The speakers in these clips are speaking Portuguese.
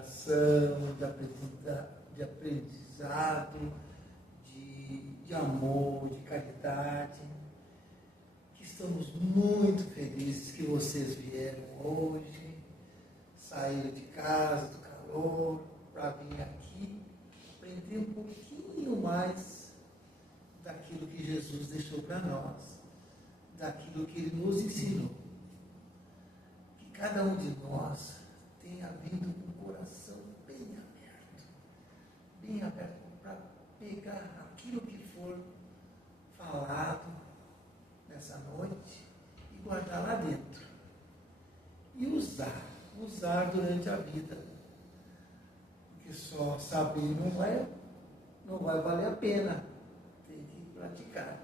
oração, de aprendizado, de amor, de caridade. Que estamos muito felizes que vocês vieram hoje, saíram de casa, do calor, para vir aqui aprender um pouquinho mais daquilo que Jesus deixou para nós, daquilo que Ele nos ensinou. Que cada um de nós tenha vindo com o coração bem aberto, para pegar aquilo que for falado nessa noite e guardar lá dentro. E usar durante a vida. Porque só saber não vai valer a pena. Tem que praticar.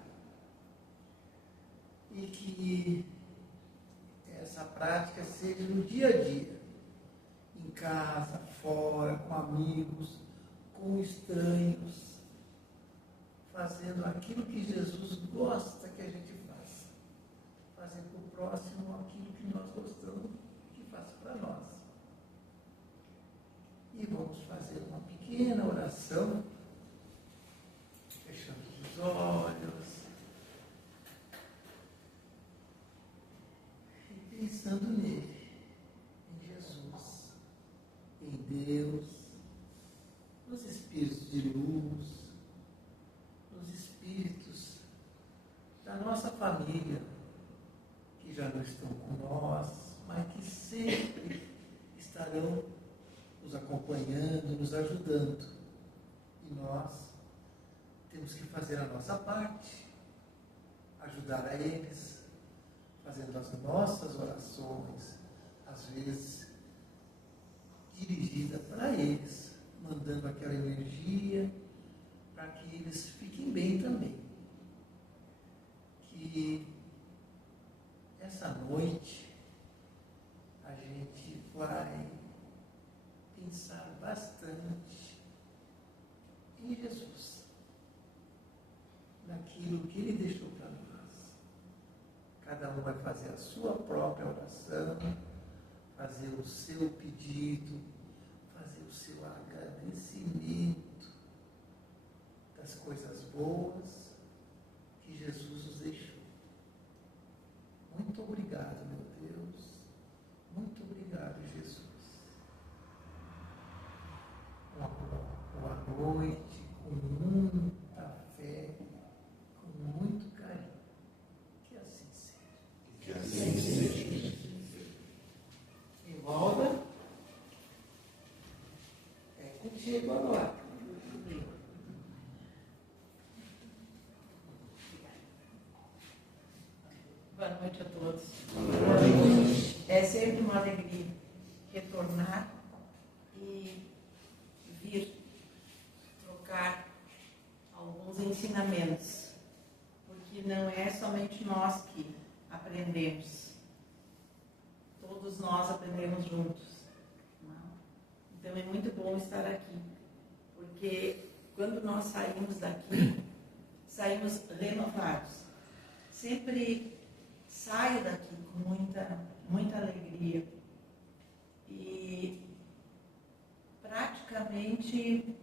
E que essa prática seja no dia a dia. Em casa, fora, com amigos, com estranhos, fazendo aquilo que Jesus gosta que a gente faça. Fazer para o próximo aquilo que nós gostamos que faça para nós. E vamos fazer uma pequena oração, fechando os olhos e pensando nele, em Jesus, em Deus, nos espíritos de luz, nos espíritos da nossa família, que já não estão com nós, mas que sempre estarão nos acompanhando, nos ajudando. E nós temos que fazer a nossa parte, ajudar a eles, fazendo as nossas orações, às vezes dirigida para eles, mandando aquela energia para que eles fiquem bem também. Que essa noite a gente vai pensar bastante em Jesus, naquilo que Ele deixou para nós. Cada um vai fazer a sua própria oração, fazer o seu pedido, fazer o seu agradecimento das coisas boas que Jesus nos deixou. Muito obrigado, meu Deus. Muito obrigado, Jesus. Uma boa noite, com muita fé, com muito carinho. Que assim seja. Que assim seja. Evalda, é contigo agora. Boa noite a todos. Boa noite. É sempre uma alegria retornar e vir trocar alguns ensinamentos, porque não é somente nós que aprendemos, todos nós aprendemos juntos. Então é muito bom estar aqui, porque quando nós saímos daqui, saímos renovados. Sempre saio daqui com muita alegria e praticamente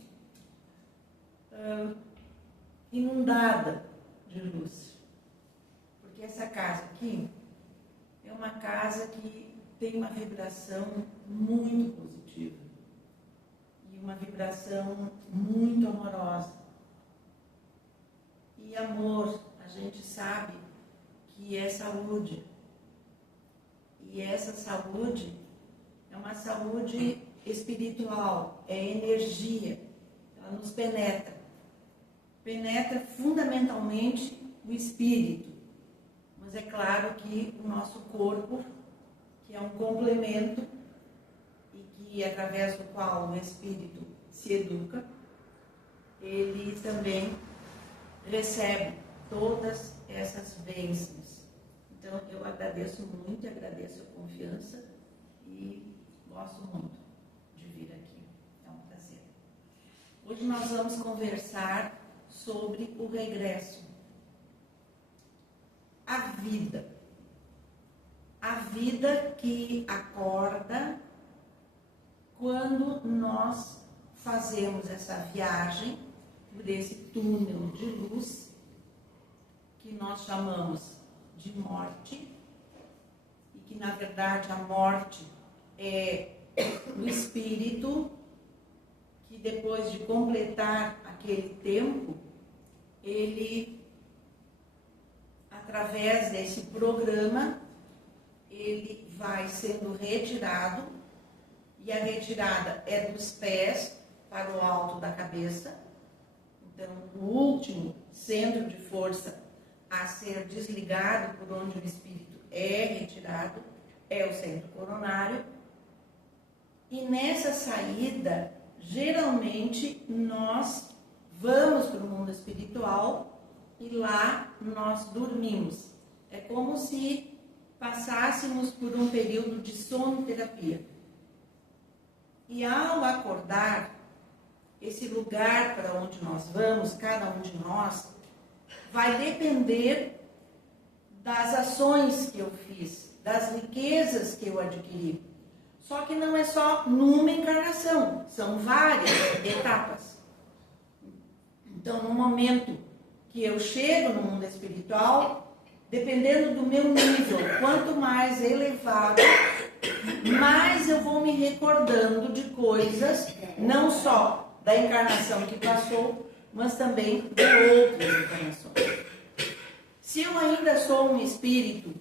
inundada de luz. Porque essa casa aqui é uma casa que tem uma vibração muito positiva e uma vibração muito amorosa. E amor, a gente sabe que é saúde. E essa saúde é uma saúde espiritual, é energia. Ela nos penetra. Penetra fundamentalmente o espírito. Mas é claro que o nosso corpo, que é um complemento e que através do qual o espírito se educa, ele também recebe todas essas bênçãos. Então, eu agradeço muito, agradeço a confiança e gosto muito de vir aqui. É um prazer. Hoje nós vamos conversar sobre o regresso. A vida. A vida que acorda quando nós fazemos essa viagem por esse túnel de luz que nós chamamos de morte, e que na verdade a morte é o espírito que depois de completar aquele tempo, ele, através desse programa, ele vai sendo retirado, e a retirada é dos pés para o alto da cabeça. Então, o último centro de força a ser desligado, por onde o espírito é retirado, é o centro coronário. E nessa saída, geralmente, nós vamos para o mundo espiritual e lá nós dormimos. É como se passássemos por um período de sonoterapia. E ao acordar, esse lugar para onde nós vamos, cada um de nós, vai depender das ações que eu fiz, das riquezas que eu adquiri. Só que não é só numa encarnação, são várias etapas. Então, no momento que eu chego no mundo espiritual, dependendo do meu nível, quanto mais elevado, mais eu vou me recordando de coisas, não só da encarnação que passou, mas também de outras encarnações. Se eu ainda sou um espírito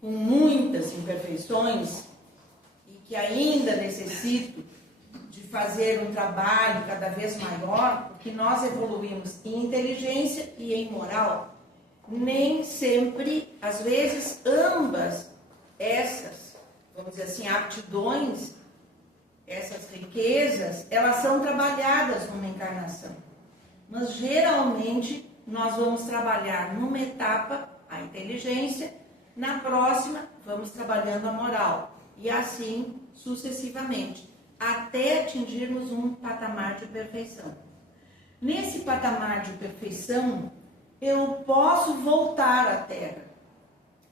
com muitas imperfeições e que ainda necessito de fazer um trabalho cada vez maior, porque nós evoluímos em inteligência e em moral, nem sempre, às vezes, ambas essas, vamos dizer assim, aptidões, essas riquezas, elas são trabalhadas numa encarnação. Mas, geralmente, nós vamos trabalhar numa etapa a inteligência, na próxima, vamos trabalhando a moral. E assim, sucessivamente, até atingirmos um patamar de perfeição. Nesse patamar de perfeição, eu posso voltar à Terra.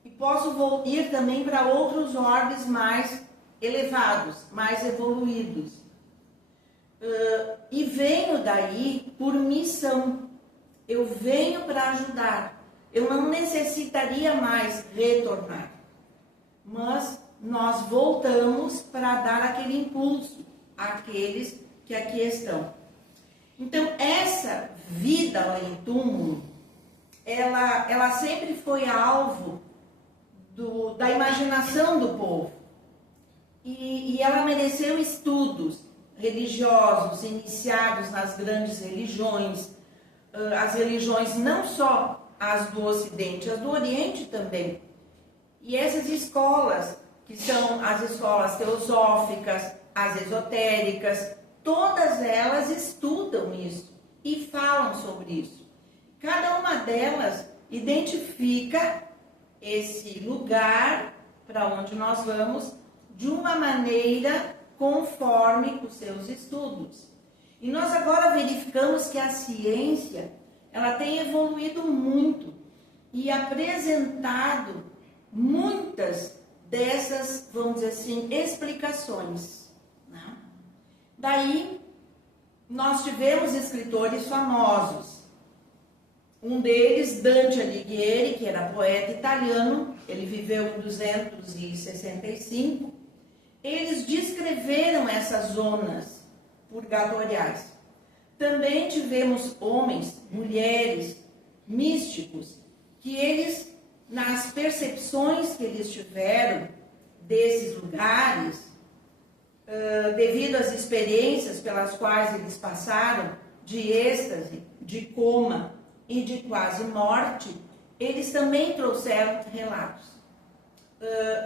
E posso ir também para outros orbes mais elevados, mais evoluídos. E venho daí por missão. Eu venho para ajudar. Eu não necessitaria mais retornar. Mas nós voltamos para dar aquele impulso àqueles que aqui estão. Então, essa vida além do túmulo, ela sempre foi alvo da imaginação do povo. E ela mereceu estudos religiosos, iniciados nas grandes religiões, as religiões não só as do Ocidente, as do Oriente também. E essas escolas, que são as escolas teosóficas, as esotéricas, todas elas estudam isso e falam sobre isso. Cada uma delas identifica esse lugar para onde nós vamos de uma maneira conforme os seus estudos. E nós agora verificamos que a ciência, ela tem evoluído muito e apresentado muitas dessas, vamos dizer assim, explicações, né? Daí, nós tivemos escritores famosos. Um deles, Dante Alighieri, que era poeta italiano, ele viveu em 265. Eles descreveram essas zonas purgatoriais. Também tivemos homens, mulheres, místicos, que eles, nas percepções que eles tiveram desses lugares, devido às experiências pelas quais eles passaram, de êxtase, de coma e de quase morte, eles também trouxeram relatos.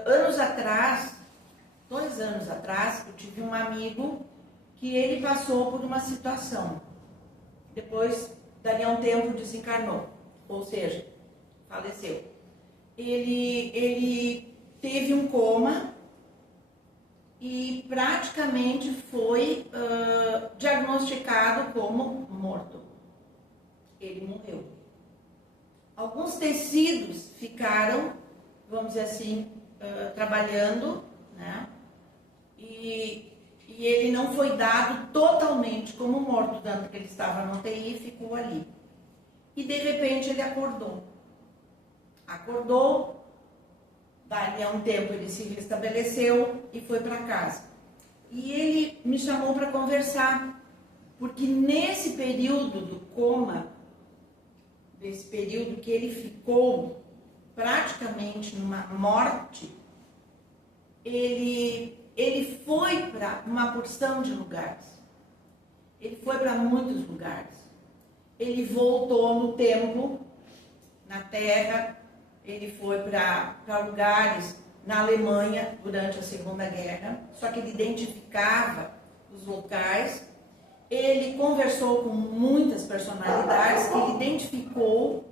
Anos atrás, 2 anos atrás, eu tive um amigo que ele passou por uma situação. Depois, dali a um tempo, desencarnou, ou seja, faleceu. Ele teve um coma e praticamente foi diagnosticado como morto. Ele morreu. Alguns tecidos ficaram, vamos dizer assim, trabalhando, né? E E ele não foi dado totalmente como morto, tanto que ele estava no UTI e ficou ali. E de repente ele acordou. Acordou, dali a um tempo ele se restabeleceu e foi para casa. E ele me chamou para conversar, porque nesse período do coma, desse período que ele ficou praticamente numa morte, ele foi para uma porção de lugares. Ele foi para muitos lugares. Ele voltou no tempo, na Terra. Ele foi para lugares na Alemanha durante a Segunda Guerra. Só que ele identificava os locais. Ele conversou com muitas personalidades que ele identificou,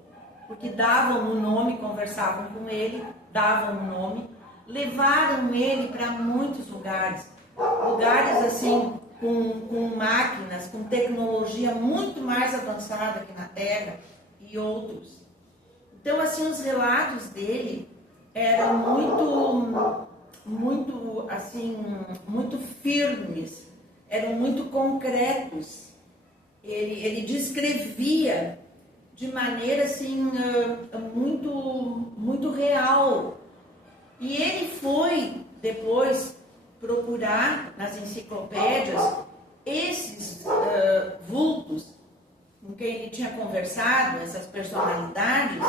porque davam um nome, conversavam com ele, davam um nome. Levaram ele para muitos lugares. Lugares assim, com máquinas, com tecnologia muito mais avançada que na Terra e outros. Então, assim, os relatos dele eram muito firmes, eram muito concretos. Ele descrevia de maneira assim muito real. E ele foi depois procurar nas enciclopédias esses vultos com quem ele tinha conversado, essas personalidades,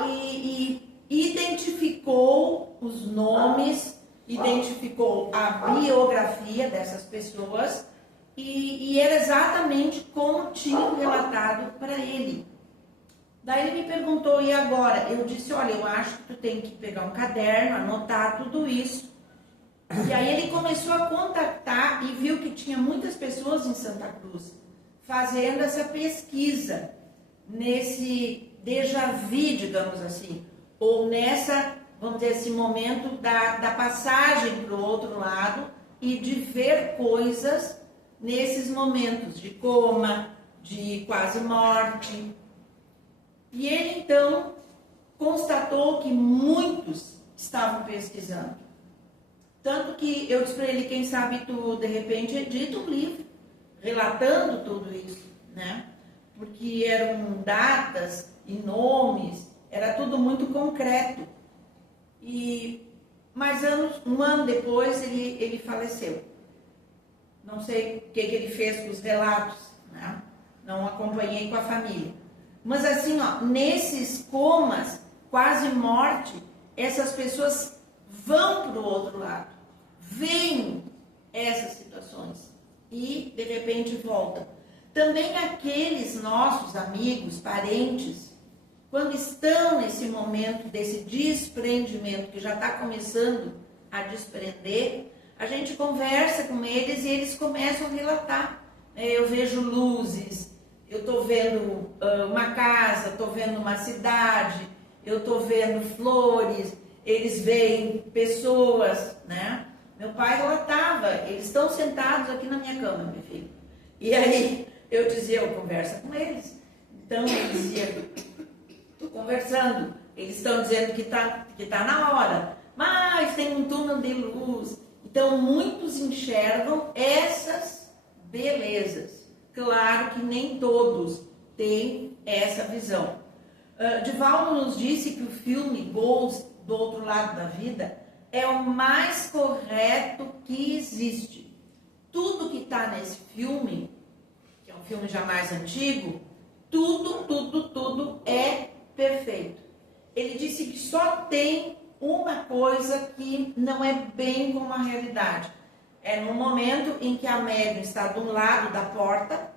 e identificou os nomes, identificou a biografia dessas pessoas e era exatamente como tinham relatado para ele. Daí ele me perguntou, e agora? Eu disse, olha, eu acho que tu tem que pegar um caderno, anotar tudo isso. E aí ele começou a contactar e viu que tinha muitas pessoas em Santa Cruz fazendo essa pesquisa, nesse déjà vu, digamos assim, ou nessa, vamos dizer, esse momento da passagem para o outro lado e de ver coisas nesses momentos de coma, de quase morte. E ele, então, constatou que muitos estavam pesquisando. Tanto que eu disse para ele, quem sabe tu, de repente, edita um livro, relatando tudo isso, né? Porque eram datas e nomes, era tudo muito concreto. Mas um ano depois, ele faleceu. Não sei o que ele fez com os relatos, né? Não acompanhei com a família. Mas assim, ó, nesses comas, quase morte, essas pessoas vão para o outro lado, veem essas situações e de repente voltam. Também aqueles nossos amigos, parentes, quando estão nesse momento desse desprendimento, que já está começando a desprender, a gente conversa com eles e eles começam a relatar. Eu vejo luzes, eu estou vendo uma casa, estou vendo uma cidade, eu estou vendo flores, eles veem pessoas, né? Meu pai relatava, eles estão sentados aqui na minha cama, meu filho. E aí eu dizia, eu converso com eles. Então ele dizia, estou conversando, eles estão dizendo que tá na hora, mas tem um túnel de luz. Então muitos enxergam essas belezas. Claro que nem todos têm essa visão. Divaldo nos disse que o filme Ghost, do Outro Lado da Vida, é o mais correto que existe. Tudo que está nesse filme, que é um filme já mais antigo, tudo é perfeito. Ele disse que só tem uma coisa que não é bem como a realidade. É no momento em que a médium está de um lado da porta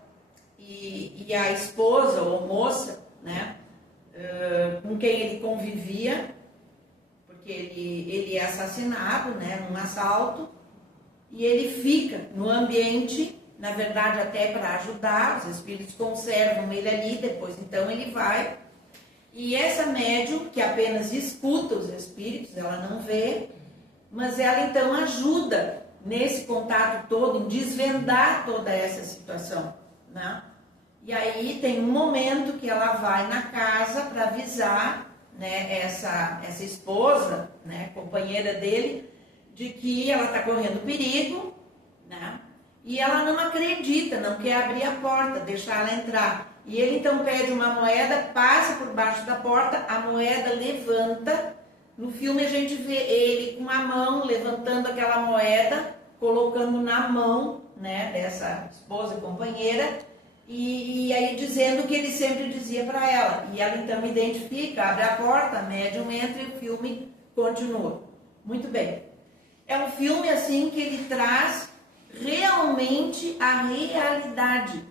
e a esposa ou moça, né, com quem ele convivia, porque ele é assassinado, né, num assalto, e ele fica no ambiente, na verdade até para ajudar, os espíritos conservam ele ali, depois então ele vai. E essa médium, que apenas escuta os espíritos, ela não vê, mas ela então ajuda nesse contato todo, em desvendar toda essa situação, né? E aí tem um momento que ela vai na casa para avisar, né, essa esposa, né, companheira dele, de que ela está correndo perigo, E ela não acredita, não quer abrir a porta, deixar ela entrar. E ele então pede uma moeda, passa por baixo da porta, a moeda levanta. No filme a gente vê ele com a mão levantando aquela moeda, colocando na mão, né, dessa esposa e companheira, e aí dizendo o que ele sempre dizia para ela. E ela então identifica, abre a porta, a médium entra e o filme continua. Muito bem. É um filme assim que ele traz realmente a realidade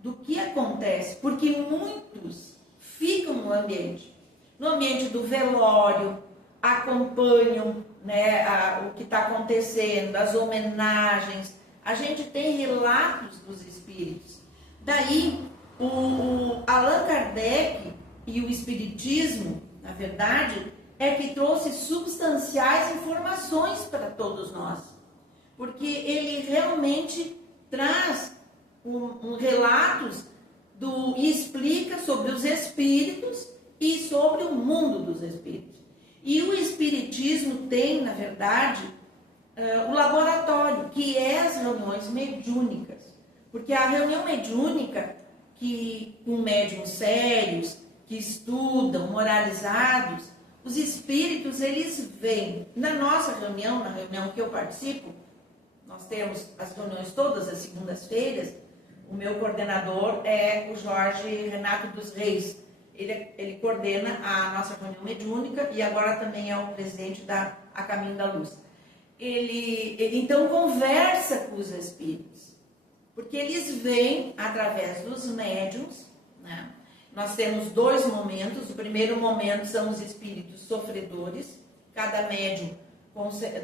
do que acontece, porque muitos ficam no ambiente do velório, acompanham, né, o que está acontecendo, as homenagens. A gente tem relatos dos espíritos. Daí, o Allan Kardec e o Espiritismo, na verdade, é que trouxe substanciais informações para todos nós. Porque ele realmente traz relatos e explica sobre os espíritos e sobre o mundo dos espíritos. E o Espiritismo tem, na verdade, o laboratório, que é as reuniões mediúnicas. Porque a reunião mediúnica, que com médiuns sérios, que estudam, moralizados, os espíritos, eles vêm. Na nossa reunião, na reunião que eu participo, nós temos as reuniões todas as segundas-feiras. O meu coordenador é o Jorge Renato dos Reis. Ele coordena a nossa reunião mediúnica e agora também é o presidente da A Caminho da Luz. Ele então conversa com os espíritos, porque eles vêm através dos médiuns, né? Nós temos 2 momentos. O primeiro momento são os espíritos sofredores. Cada médium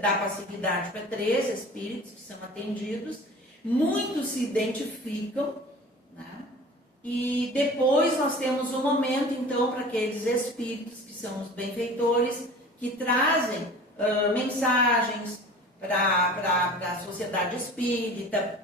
dá passividade para 3 espíritos que são atendidos. Muitos se identificam, né? E depois nós temos um momento, então, para aqueles espíritos que são os benfeitores, que trazem mensagens para a sociedade espírita,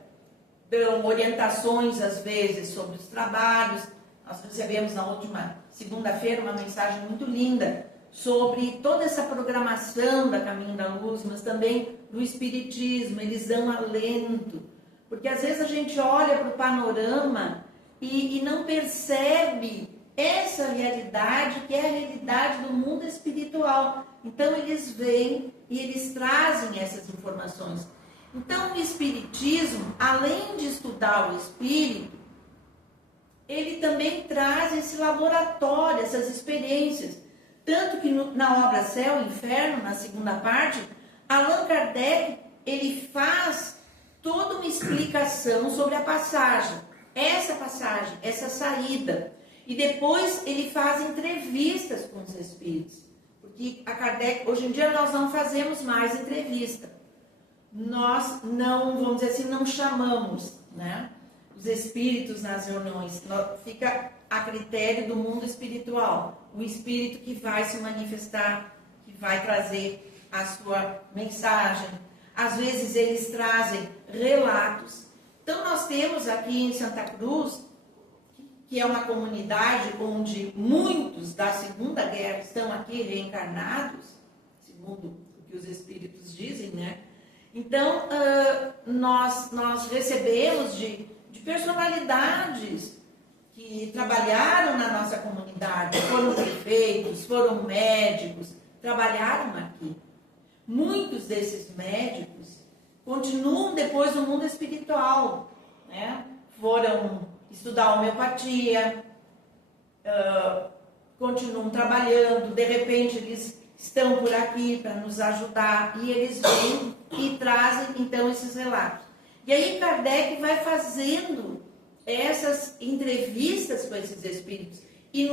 dão orientações, às vezes, sobre os trabalhos. Nós recebemos na última segunda-feira uma mensagem muito linda sobre toda essa programação da Caminho da Luz, mas também do Espiritismo. Eles dão alento, porque às vezes a gente olha para o panorama e não percebe essa realidade, que é a realidade do mundo espiritual. Então eles vêm e eles trazem essas informações. Então o Espiritismo, além de estudar o espírito, ele também traz esse laboratório, essas experiências. Tanto que na obra Céu e Inferno, na segunda parte, Allan Kardec, ele faz toda uma explicação sobre a passagem, essa saída. E depois ele faz entrevistas com os espíritos. Porque a Kardec, hoje em dia nós não fazemos mais entrevista. Nós não, vamos dizer assim, não chamamos, né, os espíritos nas reuniões. Fica a critério do mundo espiritual. O espírito que vai se manifestar, que vai trazer a sua mensagem. Às vezes eles trazem relatos. Então nós temos aqui em Santa Cruz, que é uma comunidade onde muitos da Segunda Guerra estão aqui reencarnados, segundo o que os espíritos dizem, né? Então, nós recebemos de personalidades que trabalharam na nossa comunidade, foram prefeitos, foram médicos, trabalharam aqui. Muitos desses médicos continuam depois no mundo espiritual, né? Foram estudar homeopatia, continuam trabalhando, de repente eles estão por aqui para nos ajudar e eles vêm e trazem então esses relatos. E aí Kardec vai fazendo essas entrevistas com esses espíritos e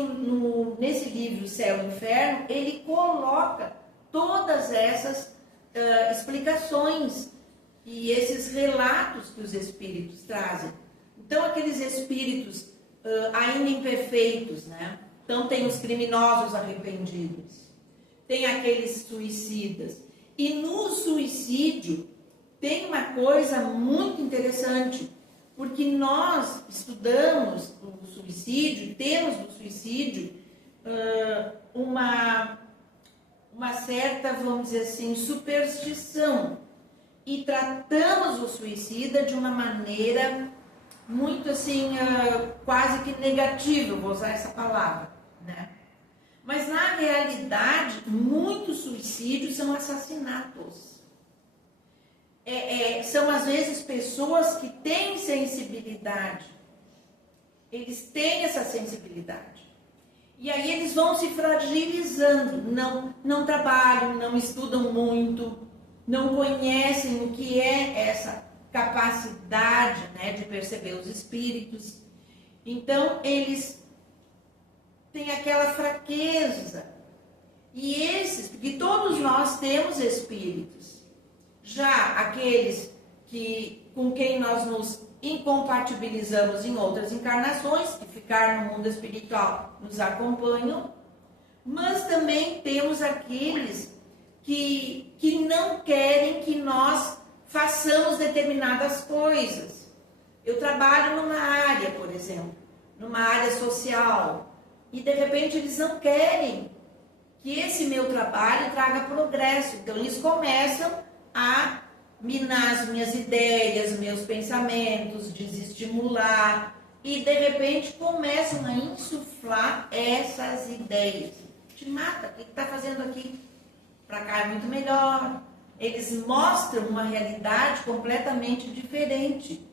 nesse livro Céu e Inferno ele coloca todas essas explicações e esses relatos que os espíritos trazem. Então aqueles espíritos ainda imperfeitos, né? Então tem os criminosos arrependidos, tem aqueles suicidas. E no suicídio tem uma coisa muito interessante, porque nós estudamos o suicídio, temos no suicídio uma certa, vamos dizer assim, superstição, e tratamos o suicida de uma maneira muito assim, quase que negativa, vou usar essa palavra, né? Mas na realidade, muitos suicídios são assassinatos. São às vezes pessoas que têm sensibilidade. Eles têm essa sensibilidade. E aí eles vão se fragilizando, não trabalham, não estudam muito, não conhecem o que é essa capacidade, né, de perceber os espíritos. Então eles têm aquela fraqueza. E porque todos nós temos espíritos. Já aqueles com quem nós nos incompatibilizamos em outras encarnações, que ficar no mundo espiritual nos acompanham, mas também temos aqueles que não querem que nós façamos determinadas coisas. Eu trabalho numa área, por exemplo, numa área social, e de repente eles não querem que esse meu trabalho traga progresso. Então eles começam a minar as minhas ideias, meus pensamentos, desestimular, e de repente começam a insuflar essas ideias. Te mata, o que está fazendo aqui? Para cá é muito melhor. Eles mostram uma realidade completamente diferente.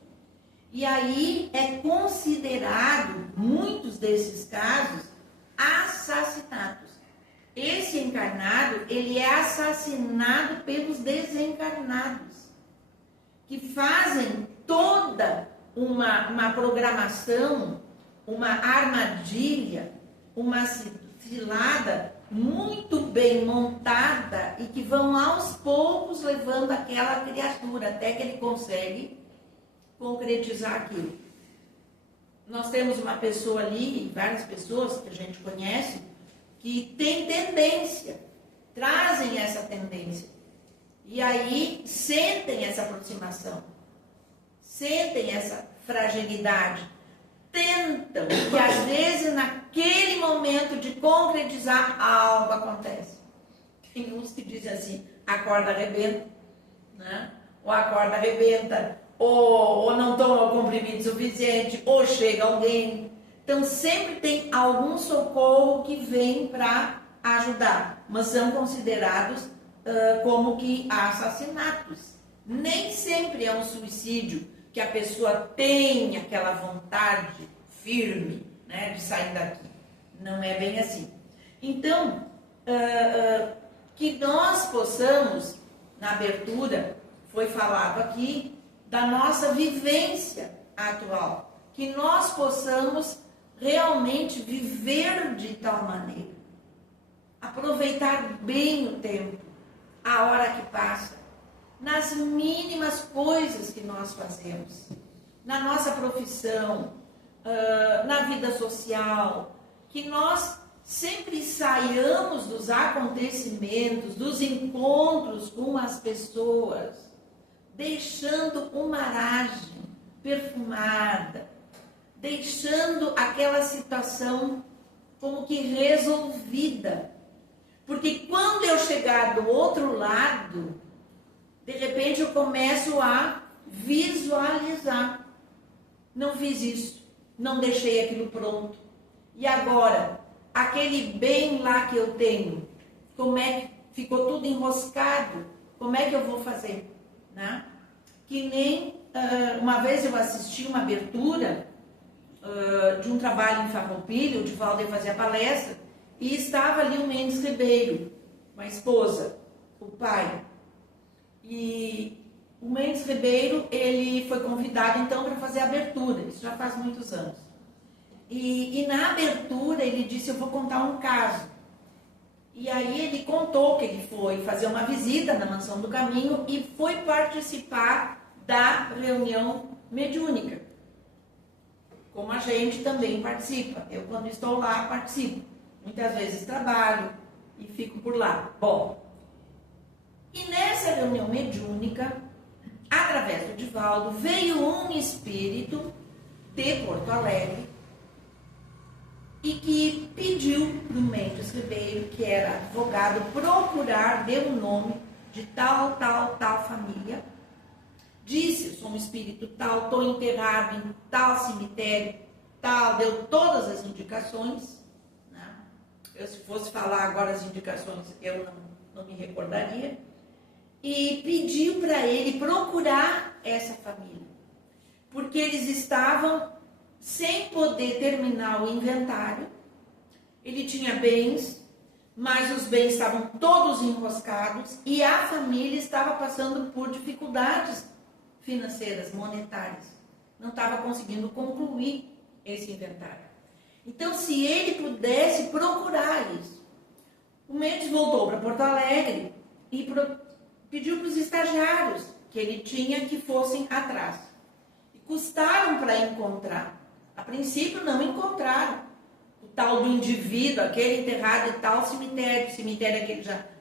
E aí é considerado, muitos desses casos, assassinatos. Esse encarnado, ele é assassinado pelos desencarnados, que fazem toda uma programação, uma armadilha, uma cilada muito bem montada e que vão aos poucos levando aquela criatura até que ele consegue concretizar aquilo. Nós temos uma pessoa ali, várias pessoas que a gente conhece, que tem tendência, trazem essa tendência. E aí sentem essa aproximação, sentem essa fragilidade, tentam, e às vezes naquele momento de concretizar, algo acontece. Tem uns que dizem assim, a corda arrebenta, né? Ou a corda arrebenta, ou não toma o comprimido suficiente, ou chega alguém. Então sempre tem algum socorro que vem para ajudar, mas são considerados como que assassinatos. Nem sempre é um suicídio que a pessoa tem aquela vontade firme, né, de sair daqui. Não é bem assim. Então, que nós possamos, na abertura, foi falado aqui, da nossa vivência atual. Que nós possamos realmente viver de tal maneira. Aproveitar bem o tempo, a hora que passa, nas mínimas coisas que nós fazemos, na nossa profissão, na vida social, que nós sempre saiamos dos acontecimentos, dos encontros com as pessoas, deixando uma aragem perfumada, deixando aquela situação como que resolvida. Porque quando eu chegar do outro lado, de repente eu começo a visualizar. Não fiz isso, não deixei aquilo pronto. E agora, aquele bem lá que eu tenho, como é que ficou tudo enroscado? Como é que eu vou fazer? Né? Que nem uma vez eu assisti uma abertura de um trabalho em Farroupilha, o Divaldo ia fazer a palestra, e estava ali o Mendes Ribeiro, com a esposa, o pai. E o Mendes Ribeiro, ele foi convidado então para fazer a abertura, isso já faz muitos anos. E na abertura ele disse, eu vou contar um caso. E aí ele contou que ele foi fazer uma visita na Mansão do Caminho e foi participar da reunião mediúnica. Como a gente também participa. Eu, quando estou lá, participo. Muitas vezes trabalho e fico por lá. Bom, e nessa reunião mediúnica, através do Divaldo, veio um espírito de Porto Alegre e que pediu para o Mendes Ribeiro, que era advogado, procurar, deu o nome de tal família, disse, eu sou um espírito tal, estou enterrado em tal cemitério, tal, deu todas as indicações, né? Eu, se fosse falar agora as indicações, eu não me recordaria, e pediu para ele procurar essa família, porque eles estavam sem poder terminar o inventário. Ele tinha bens, mas os bens estavam todos enroscados e a família estava passando por dificuldades financeiras, monetárias. Não estava conseguindo concluir esse inventário. Então, se ele pudesse procurar isso. O Mendes voltou para Porto Alegre e pediu para os estagiários que ele tinha que fossem atrás. E custaram para encontrar. A princípio, não encontraram. O tal do indivíduo, aquele enterrado em tal cemitério,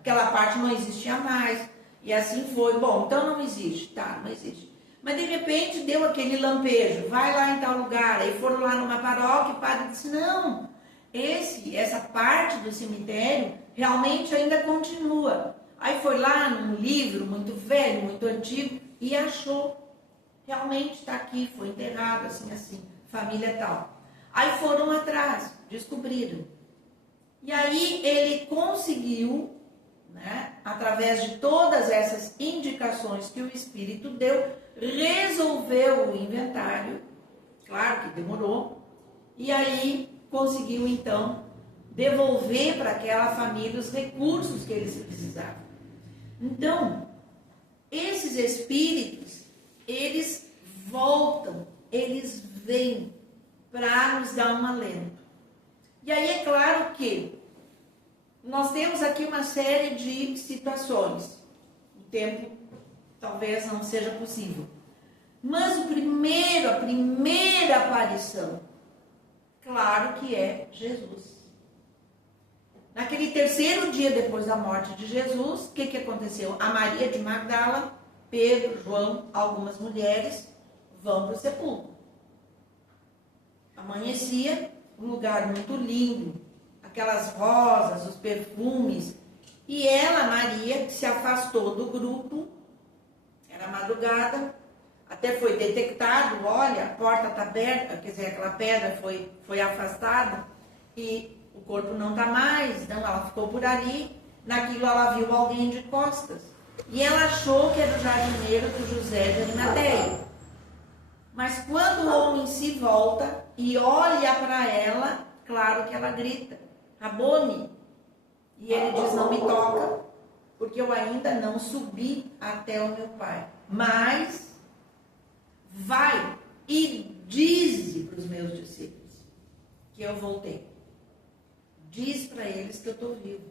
aquela parte não existia mais, e assim foi. Bom, então não existe, tá, não existe. Mas de repente deu aquele lampejo, vai lá em tal lugar, aí foram lá numa paróquia, o padre disse, não, essa parte do cemitério realmente ainda continua. Aí foi lá num livro muito velho, muito antigo, e achou, realmente está aqui, foi enterrado, assim, família tal. Aí foram atrás, descobriram. E aí ele conseguiu, né, através de todas essas indicações que o Espírito deu, resolveu o inventário. Claro que demorou. E aí conseguiu, então, devolver para aquela família os recursos que eles precisavam. Então, esses espíritos, eles voltam, eles vêm para nos dar um alento. E aí é claro que nós temos aqui uma série de situações. O tempo talvez não seja possível. Mas a primeira aparição, claro que é Jesus. Naquele terceiro dia depois da morte de Jesus, o que aconteceu? A Maria de Magdala, Pedro, João, algumas mulheres vão para o sepulcro. Amanhecia, um lugar muito lindo, aquelas rosas, os perfumes. E ela, Maria, se afastou do grupo, era madrugada, até foi detectado, olha, a porta está aberta, quer dizer, aquela pedra foi afastada e o corpo não está mais, então ela ficou por ali, naquilo ela viu alguém de costas. E ela achou que era o jardineiro do José de Arimateia. Mas quando o homem se volta e olha para ela, claro que ela grita, Rabone. E ele diz, não me toca, porque eu ainda não subi até o meu pai. Mas vai e dize para os meus discípulos que eu voltei. Diz para eles que eu estou vivo.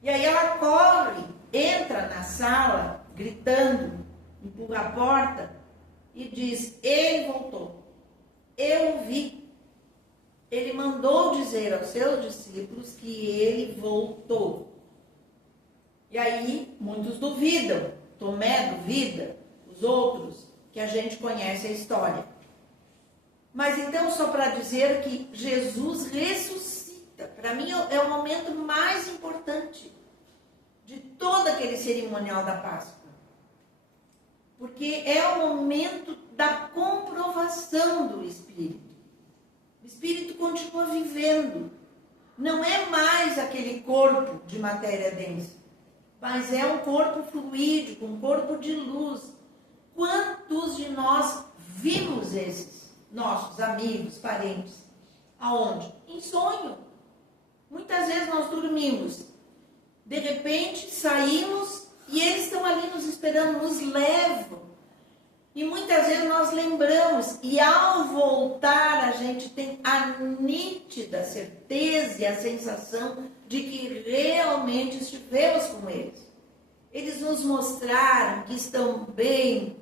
E aí ela corre, entra na sala, gritando, empurra a porta, e diz, ele voltou, eu vi. Ele mandou dizer aos seus discípulos que ele voltou. E aí muitos duvidam, Tomé duvida, os outros, que a gente conhece a história. Mas então, só para dizer que Jesus ressuscita, para mim é o momento mais importante de todo aquele cerimonial da Páscoa. Porque é o momento da comprovação do Espírito. O Espírito continua vivendo. Não é mais aquele corpo de matéria densa, mas é um corpo fluídico, um corpo de luz. Quantos de nós vimos esses nossos amigos, parentes? Aonde? Em sonho. Muitas vezes nós dormimos. De repente saímos e eles estão ali nos esperando, nos levam. E muitas vezes nós lembramos, e ao voltar a gente tem a nítida certeza e a sensação de que realmente estivemos com eles. Eles nos mostraram que estão bem.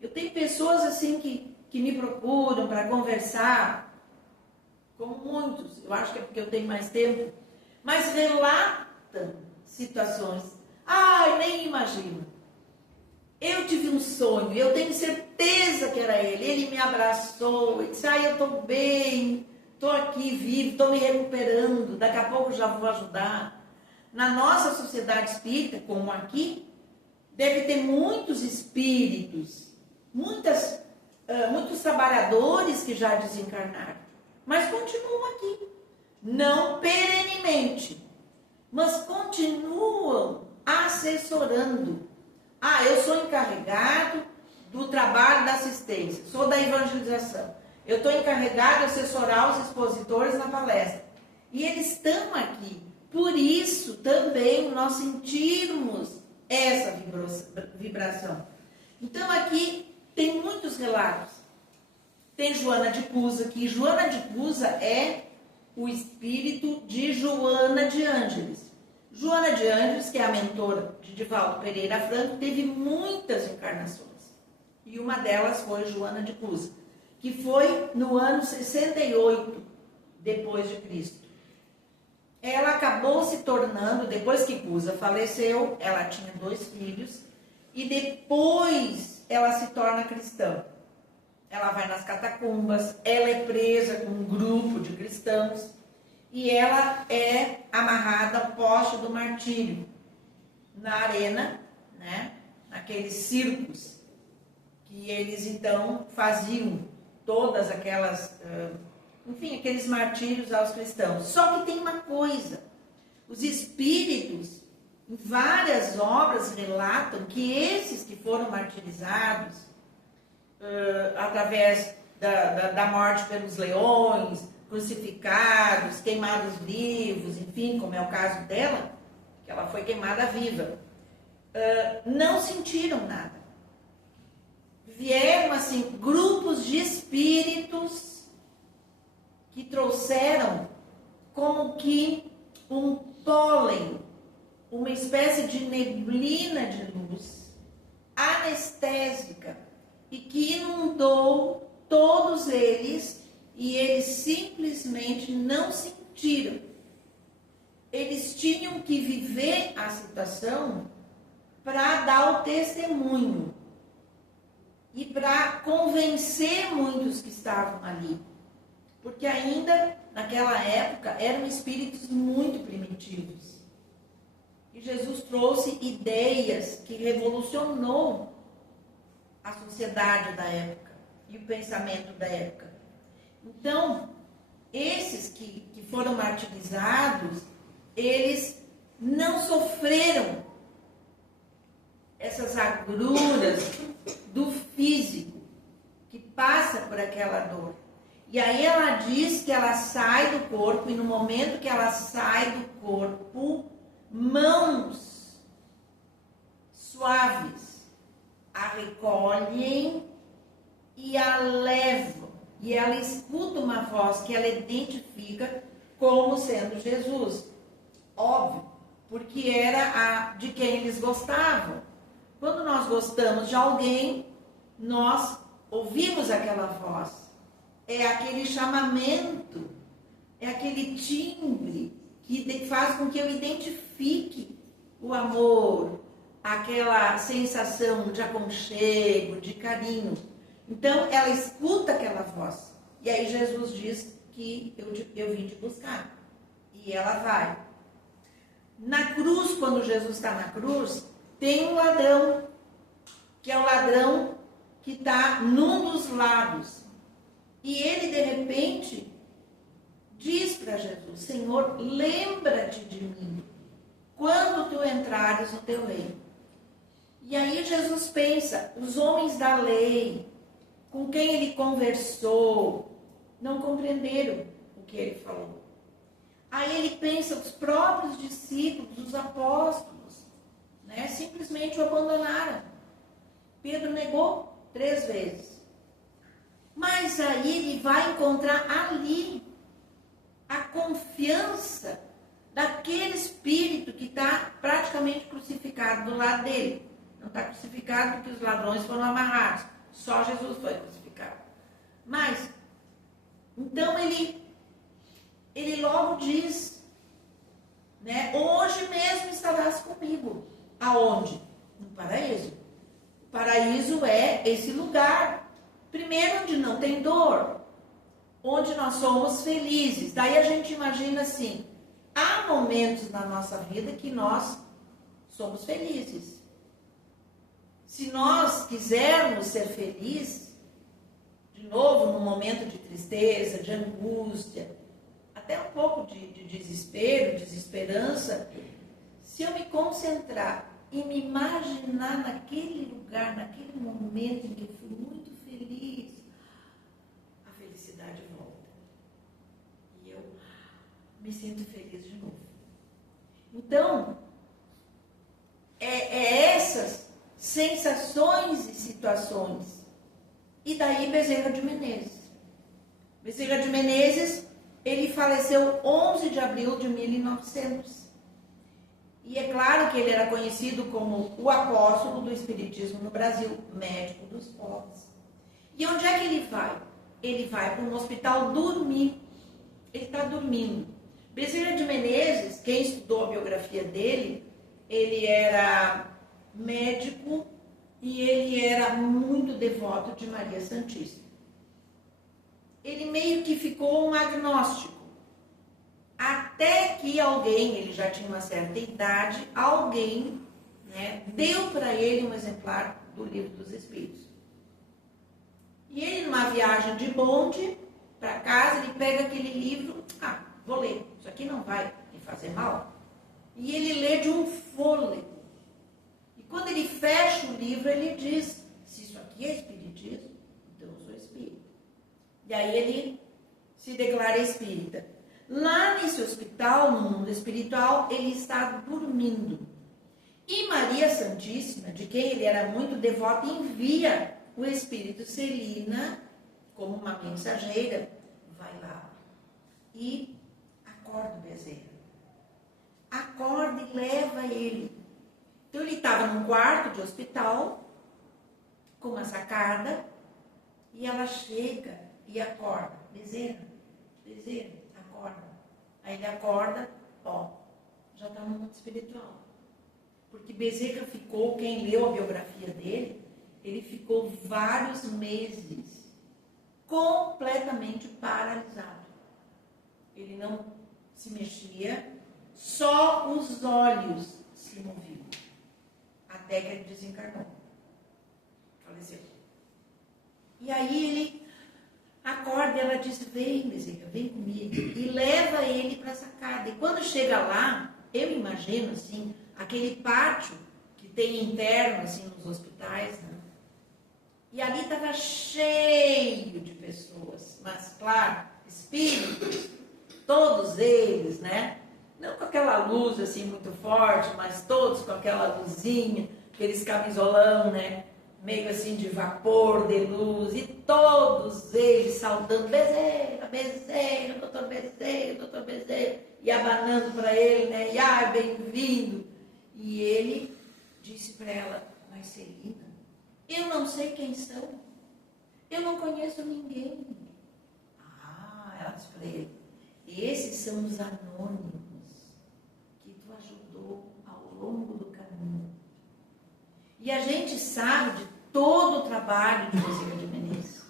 Eu tenho pessoas assim que me procuram para conversar, como muitos, eu acho que é porque eu tenho mais tempo, mas relatam situações. Ai, nem imagino. Eu tive um sonho, eu tenho certeza que era ele. Ele me abraçou e disse, eu estou bem, estou aqui vivo, estou me recuperando, daqui a pouco já vou ajudar. Na nossa sociedade espírita, como aqui, deve ter muitos espíritos, muitos trabalhadores que já desencarnaram, mas continuam aqui, não perenemente, mas continuam assessorando. Eu sou encarregado do trabalho da assistência, sou da evangelização, eu estou encarregado de assessorar os expositores na palestra, e eles estão aqui. Por isso também nós sentirmos essa vibração. Então aqui tem muitos relatos. Tem Joana de Cusa, que Joana de Cusa é o espírito de Joana de Ângeles. Joana de Ângeles, que é a mentora de Divaldo Pereira Franco, teve muitas encarnações. E uma delas foi Joana de Cusa, que foi no ano 68 depois de Cristo. Ela acabou se tornando, depois que Cusa faleceu, ela tinha 2 filhos, e depois ela se torna cristã. Ela vai nas catacumbas, ela é presa com um grupo de cristãos, e ela é amarrada ao poste do martírio, na arena, né? Naqueles circos, que eles então faziam todas aquelas... aqueles martírios aos cristãos. Só que tem uma coisa, os espíritos, em várias obras, relatam que esses que foram martirizados, através da morte pelos leões, crucificados, queimados vivos, enfim, como é o caso dela, que ela foi queimada viva, não sentiram nada. Vieram, assim, grupos de espíritos que trouxeram como que um pólen, uma espécie de neblina de luz, anestésica, e que inundou todos eles, e eles simplesmente não sentiram. Eles tinham que viver a situação para dar o testemunho e para convencer muitos que estavam ali. Porque ainda, naquela época, eram espíritos muito primitivos. E Jesus trouxe ideias que revolucionou a sociedade da época e o pensamento da época. Então, esses que foram martirizados, eles não sofreram essas agruras do físico, que passa por aquela dor. E aí ela diz que ela sai do corpo, e no momento que ela sai do corpo, mãos suaves a recolhem e a levam. E ela escuta uma voz que ela identifica como sendo Jesus. Óbvio, porque era a de quem eles gostavam. Quando nós gostamos de alguém, nós ouvimos aquela voz. É aquele chamamento, é aquele timbre que faz com que eu identifique o amor, aquela sensação de aconchego, de carinho. Então, ela escuta aquela voz. E aí Jesus diz que eu vim te buscar. E ela vai. Na cruz, quando Jesus está na cruz, tem um ladrão, que é o ladrão que está num dos lados. E ele, de repente, diz para Jesus: Senhor, lembra-te de mim quando tu entrares no teu reino. E aí Jesus pensa, os homens da lei, com quem ele conversou, não compreenderam o que ele falou. Aí ele pensa, os próprios discípulos, os apóstolos, né, simplesmente o abandonaram. Pedro negou 3 vezes. Mas aí ele vai encontrar ali a confiança daquele espírito que está praticamente crucificado do lado dele. Não está crucificado porque os ladrões foram amarrados. Só Jesus foi crucificado. Mas, então ele logo diz, né, hoje mesmo estarás comigo. Aonde? No paraíso. O paraíso é esse lugar. Primeiro, onde não tem dor, onde nós somos felizes. Daí a gente imagina assim, há momentos na nossa vida que nós somos felizes. se nós quisermos ser felizes, de novo, num momento de tristeza, de angústia, até um pouco de desespero, desesperança, se eu me concentrar e me imaginar naquele lugar, naquele momento em que eu fui muito feliz, a felicidade volta. E eu me sinto feliz de novo. Então, essas sensações e situações. E daí Bezerra de Menezes. Bezerra de Menezes, ele faleceu 11 de abril de 1900. E é claro que ele era conhecido como o apóstolo do espiritismo no Brasil, médico dos pobres. E onde é que ele vai? Ele vai para um hospital dormir. Ele está dormindo. Bezerra de Menezes, quem estudou a biografia dele, ele era médico e ele era muito devoto de Maria Santíssima. Ele meio que ficou um agnóstico. Até que alguém, ele já tinha uma certa idade, alguém, né, deu para ele um exemplar do Livro dos Espíritos. E ele, numa viagem de bonde para casa, ele pega aquele livro, vou ler, isso aqui não vai me fazer mal. E ele lê de um fôlego. E quando ele fecha o livro, ele diz, se isso aqui é espiritismo, então eu sou espírita. E aí ele se declara espírita. Lá nesse hospital, no mundo espiritual, ele está dormindo. E Maria Santíssima, de quem ele era muito devoto, envia o espírito Celina, como uma mensageira, vai lá e acorda o Bezerra. Acorda e leva ele. Então ele estava num quarto de hospital, com uma sacada, e ela chega e acorda. Bezerra, acorda. Aí ele acorda, já está no mundo espiritual. Porque Bezerra ficou, quem leu a biografia dele, ele ficou vários meses completamente paralisado. Ele não se mexia, só os olhos se moviam. Até que ele desencarnou. Faleceu. E aí ele acorda e ela diz, vem Bezerra, vem comigo. E leva ele para a sacada. E quando chega lá, eu imagino assim, aquele pátio que tem interno assim nos hospitais, né? E ali estava cheio de pessoas, mas claro, espíritos, todos eles, né? Não com aquela luz assim muito forte, mas todos com aquela luzinha, aqueles camisolão, né? Meio assim de vapor, de luz, e todos eles saudando, Bezerra, Bezerra, doutor Bezerra, e abanando para ele, né? E bem-vindo. E ele disse para ela, mas Celina, eu não sei quem são, eu não conheço ninguém. Ela disse para ele, esses são os anônimos que tu ajudou ao longo do caminho. E a gente sabe de todo o trabalho de Bezerra de Menezes,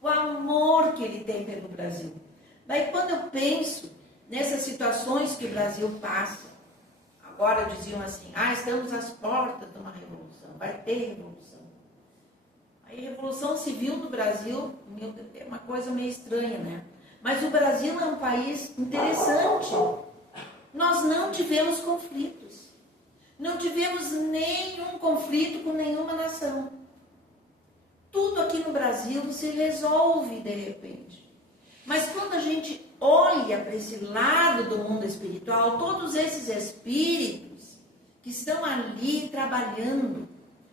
o amor que ele tem pelo Brasil. Daí quando eu penso nessas situações que o Brasil passa, agora diziam assim, estamos às portas de uma revolução, vai ter revolução. Aí a Revolução Civil no Brasil é uma coisa meio estranha, né? Mas o Brasil é um país interessante. Nós não tivemos conflitos. Não tivemos nenhum conflito com nenhuma nação. Tudo aqui no Brasil se resolve de repente. Mas quando a gente olha para esse lado do mundo espiritual, todos esses espíritos que estão ali trabalhando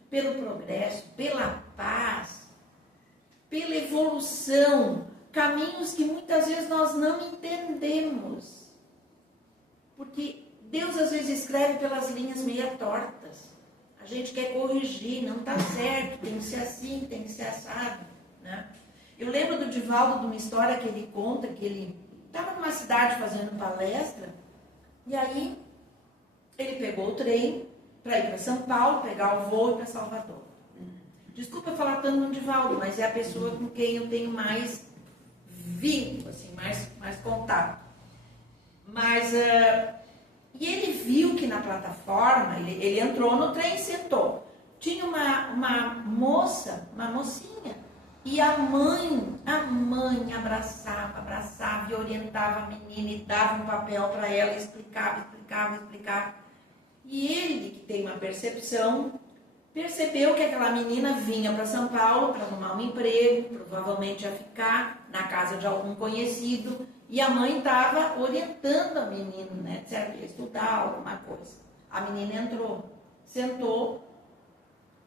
pelo progresso, pela paz, pela evolução, caminhos que muitas vezes nós não entendemos. Porque Deus às vezes escreve pelas linhas meio tortas. A gente quer corrigir, não está certo, tem que ser assim, tem que ser assado, né? Eu lembro do Divaldo de uma história que ele conta, que ele estava numa cidade fazendo palestra, e aí ele pegou o trem para ir para São Paulo, pegar o voo e para Salvador. Desculpa falar tanto no Divaldo, mas é a pessoa com quem eu tenho mais vínculo, assim, mais contato. Mas, e ele viu que na plataforma, ele entrou no trem e sentou. tinha uma mocinha, e a mãe abraçava e orientava a menina e dava um papel para ela, explicava. E ele, que tem uma percepção, percebeu que aquela menina vinha para São Paulo para arrumar um emprego, provavelmente ia ficar na casa de algum conhecido, e a mãe estava orientando a menina, né? Disseram que ia estudar alguma coisa. A menina entrou, sentou,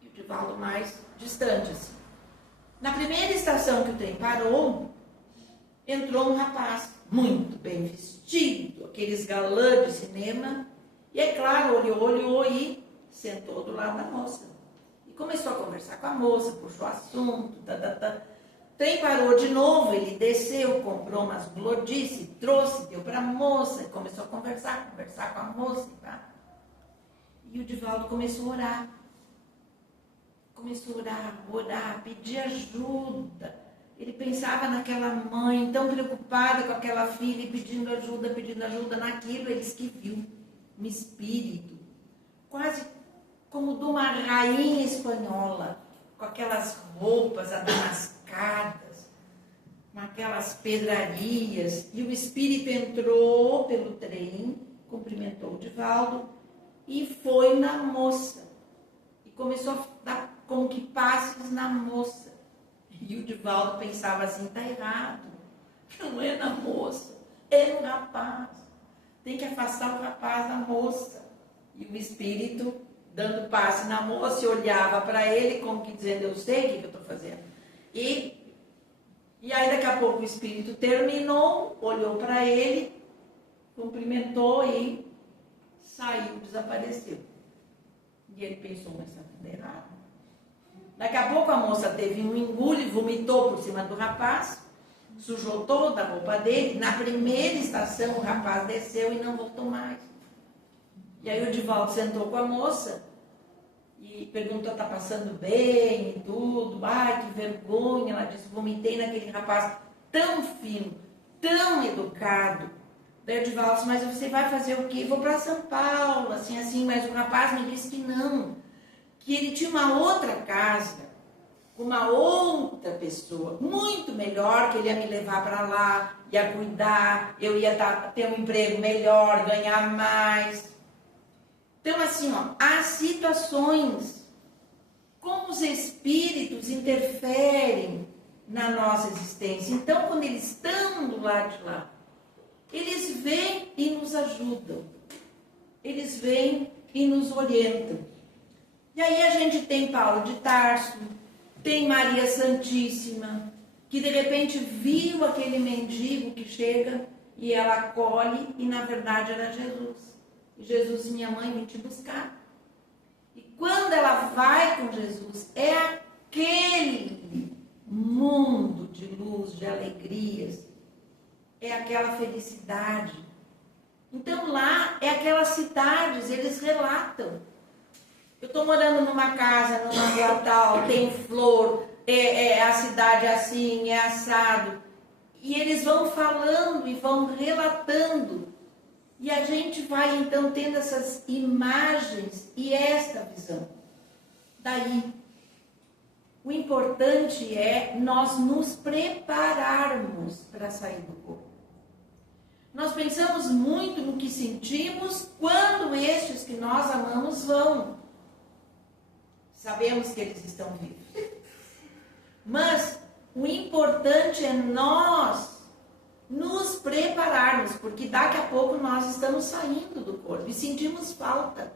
e o Divaldo mais distante, assim. Na primeira estação que o trem parou, entrou um rapaz muito bem vestido, aqueles galãs de cinema, e é claro, olhou e sentou do lado da moça. E começou a conversar com a moça, puxou assunto, O trem parou de novo, ele desceu, comprou umas glodices, trouxe, deu para a moça, começou a conversar com a moça. Tá? E o Divaldo começou a orar. Orar, pedir ajuda. Ele pensava naquela mãe tão preocupada com aquela filha, pedindo ajuda naquilo. Ele disse que viu um espírito, quase como de uma rainha espanhola, com aquelas roupas adamascadas, com aquelas pedrarias. E o espírito entrou pelo trem, cumprimentou o Divaldo e foi na moça. E começou a dar como que passes na moça. E o Divaldo pensava assim, tá errado. Não é na moça, é no rapaz. Tem que afastar o rapaz da moça. E o espírito, dando passe na moça, olhava para ele como que dizendo, eu sei o que eu estou fazendo. E aí daqui a pouco o espírito terminou, olhou para ele, cumprimentou e saiu, desapareceu. E ele pensou, mas está tudo errado. Daqui a pouco a moça teve um engulho e vomitou por cima do rapaz, sujou toda a roupa dele. Na primeira estação o rapaz desceu e não voltou mais. E aí o Divaldo sentou com a moça e perguntou, está passando bem e tudo? Ai, que vergonha. Ela disse, vomitei naquele rapaz tão fino, tão educado. Daí o Divaldo disse, mas você vai fazer o quê? Vou para São Paulo, assim, mas o rapaz me disse que não. Que ele tinha uma outra casa, com uma outra pessoa, muito melhor, que ele ia me levar para lá, ia cuidar, eu ia ter um emprego melhor, ganhar mais. Então, assim, há situações, como os espíritos interferem na nossa existência. Então, quando eles estão do lado de lá, eles vêm e nos ajudam, eles vêm e nos orientam. E aí a gente tem Paulo de Tarso, tem Maria Santíssima, que de repente viu aquele mendigo que chega e ela acolhe e na verdade era Jesus. E Jesus, minha mãe, vem te buscar. E quando ela vai com Jesus, é aquele mundo de luz, de alegrias, é aquela felicidade. Então lá é aquelas cidades, eles relatam. Eu estou morando numa casa, numa rua tal, tem flor, a cidade é assim, é assado. E eles vão falando e vão relatando. E a gente vai então tendo essas imagens e esta visão. Daí, o importante é nós nos prepararmos para sair do corpo. Nós pensamos muito no que sentimos quando estes que nós amamos vão. Sabemos que eles estão vivos. Mas o importante é nós nos prepararmos, porque daqui a pouco nós estamos saindo do corpo e sentimos falta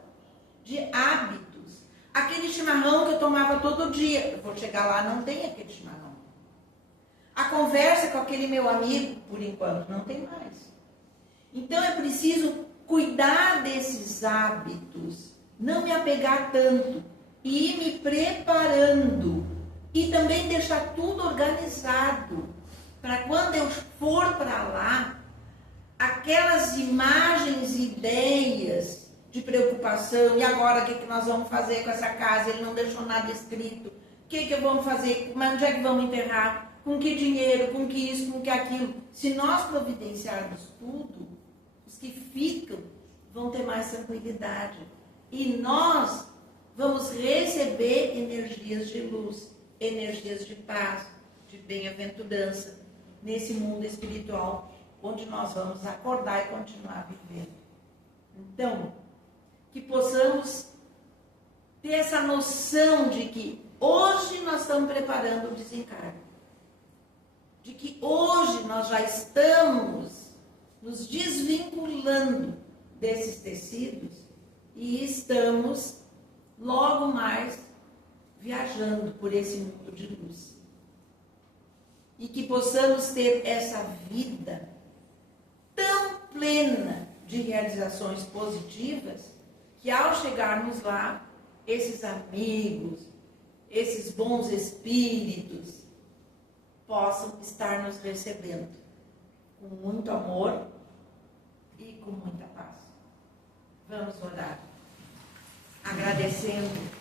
de hábitos. Aquele chimarrão que eu tomava todo dia, eu vou chegar lá, não tem aquele chimarrão. A conversa com aquele meu amigo, por enquanto, não tem mais. Então é preciso cuidar desses hábitos, não me apegar tanto. E ir me preparando. E também deixar tudo organizado. Para quando eu for para lá, aquelas imagens e ideias de preocupação. E agora o que nós vamos fazer com essa casa? Ele não deixou nada escrito. O que vamos fazer? Mas onde é que vamos enterrar? Com que dinheiro? Com que isso? Com que aquilo? Se nós providenciarmos tudo, os que ficam vão ter mais tranquilidade. E nós vamos receber energias de luz, energias de paz, de bem-aventurança, nesse mundo espiritual, onde nós vamos acordar e continuar vivendo. Então, que possamos ter essa noção de que hoje nós estamos preparando o desencarne, de que hoje nós já estamos nos desvinculando desses tecidos e estamos logo mais viajando por esse mundo de luz. E que possamos ter essa vida tão plena de realizações positivas, que ao chegarmos lá, esses amigos, esses bons espíritos, possam estar nos recebendo com muito amor e com muita paz. Vamos orar, agradecendo